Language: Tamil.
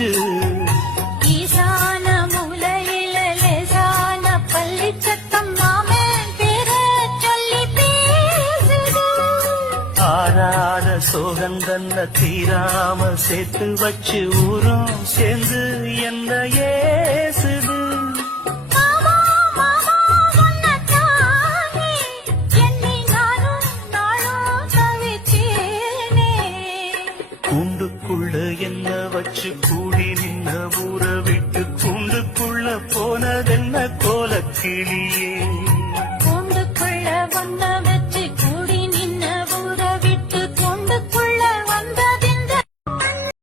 வச்சு ஈசான மூலையில லேசான பள்ளி சத்தம் மாமன் பேர சொல்லி பேசுது. ஆறாத சோகந்தன்ன தீராம சேர்த்து வச்சு ஊரும் சேர்ந்து என்ன ஏசுது. மாமா மாமா உன்னத்தானே என்னை நானும் நாளும் தவிச்சேனே. கூண்டுக்குள்ள என்ன வச்சு